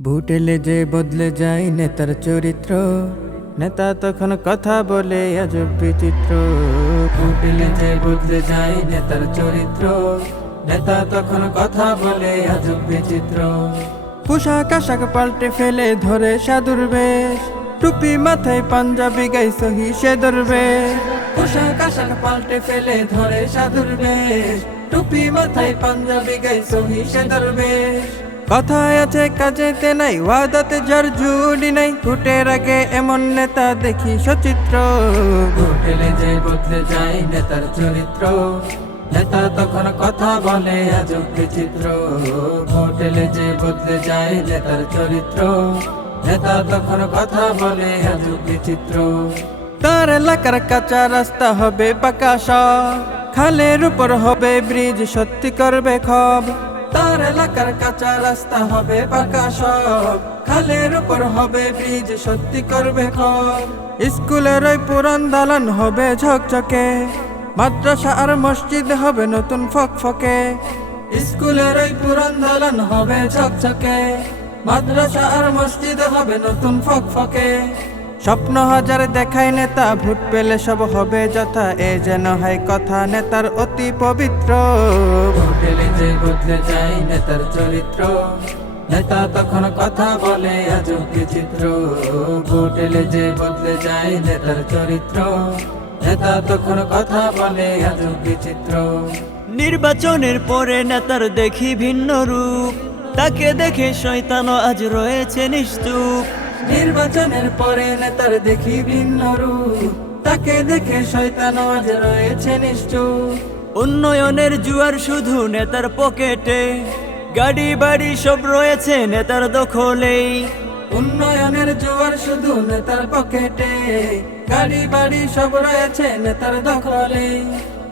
Vote এলে যে বদলে যায় নেতার চরিত্র, নেতা তখন কথা বলে আজব বিচিত্র। ভোট এলে যে বদলে যায় নেতার চরিত্র, নেতা তখন কথা বলে আজব বিচিত্র। পোশাক আশাক পাল্টে ফেলে ধরে সাধুর বেশ, টুপি মাথায় পাঞ্জাবি গাই সহি সে দরবেশ। পোশাক আশাক পাল্টে ফেলে ধরে সাধুর বেশ, টুপি মাথায় পাঞ্জাবি গাই সহি সে দরবেশ। কথায় আছে কাজেতে নাই, ওয়াদাতে যার জুড়ি নাই, ভোটের আগে এমন নেতা দেখি সচিত্র। ভোট এলে যে বদলে যায় নেতার চরিত্র, নেতা তখন কথা বলে আজব বিচিত্র। ভোট এলে যে বদলে যায় নেতার চরিত্র, নেতা তখন কথা বলে আজব বিচিত্র। তার এলাকার কাঁচা রাস্তা হবে পাকা সব, খালের উপর হবে ব্রিজ সত্যি করবে খব। তার এলাকার কাঁচা রাস্তা হবে পাকা সব, খালের উপর হবে ব্রিজ সত্যি করবে খব। স্কুলের ওই পুরান দালান হবে ঝকঝকে, মাদ্রাসা আর মসজিদ হবে নতুন ফকফকে। স্কুলের ওই পুরান দালান হবে ঝকঝকে, মাদ্রাসা আর মসজিদ হবে নতুন ফকফকে। স্বপ্ন হাজার দেখায় নেতা, ভোট পেলে সব হবে যথা, এ যেন হয় কথা নেতার অতি পবিত্র। ভোট এলে যে বদলে যায় নেতার চরিত্র, নেতা তখন কথা বলে আজব বিচিত্র। ভোট এলে যে বদলে যায় নেতার চরিত্র, নেতা তখন কথা বলে আজব বিচিত্র। নির্বাচনের পরে নেতার দেখি ভিন্ন রূপ, তাকে দেখে শয়তানও আজ রয়েছে নিশ্চুপ। নির্বাচনের পরে নেতার দেখি ভিন্ন রূপ, তাকে দেখে শয়তানও আজ রয়েছে নিশ্চুপ। উন্নয়নের জুয়ার শুধু নেতার পকেটে, গাড়ি বাড়ি সব রয়েছে নেতার দখলেই। উন্নয়নের জোয়ার শুধু নেতার পকেটে, গাড়ি বাড়ি সব রয়েছে নেতার দখলে।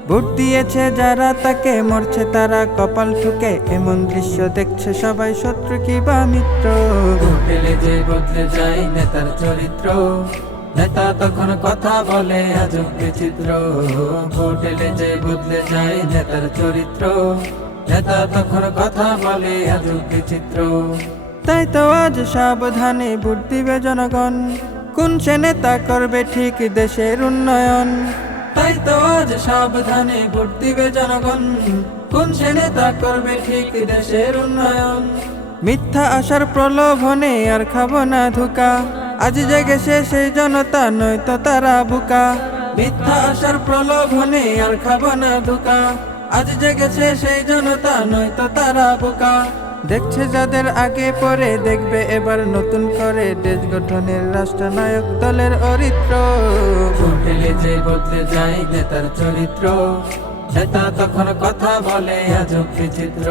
ভোট দিয়েছে যারা তাকে, মরছে তারা কপাল ঠুকে, এমন দৃশ্য দেখছে সবাই শত্রু কি বা মিত্র। ভোট এলে যে বদলে যায় নেতার চরিত্র, নেতা তখন কথা বলে আজব বিচিত্র। ভোট এলে যে বদলে যায় নেতার চরিত্র, নেতা তখন কথা বলে আজব বিচিত্র। তাই তো আজ সাবধানে ভোট দিবে জনগণ, কোন সে নেতা করবে ঠিক দেশের উন্নয়ন। তাই তো আজ সাবধানে ভোট দিবে জনগণ, কোন সে নেতা করবে ঠিক দেশের উন্নয়ন। মিথ্যা আশার প্রলোভনে আর খাবো না ধোঁকা, আজ জেগেছে সেই জনতা নয়তো তারা বোকা। মিথ্যা আশার প্রলোভনে আর খাবো না ধোঁকা, আজ জেগেছে সেই জনতা নয়তো তারা বোকা। দেখছে যাদের আগে পরে, দেখবে এবার নতুন করে দেশ গঠনের রাষ্ট্রনায়ক দলের অরিত্র। ভোট এলে যে বদলে যায় নেতার চরিত্র, নেতা তখন কথা বলে আজব বিচিত্র।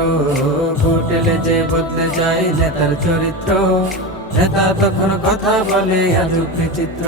ভোট এলে যে বদলে যায় নেতার চরিত্র, নেতা তখন কথা বলে আজব বিচিত্র।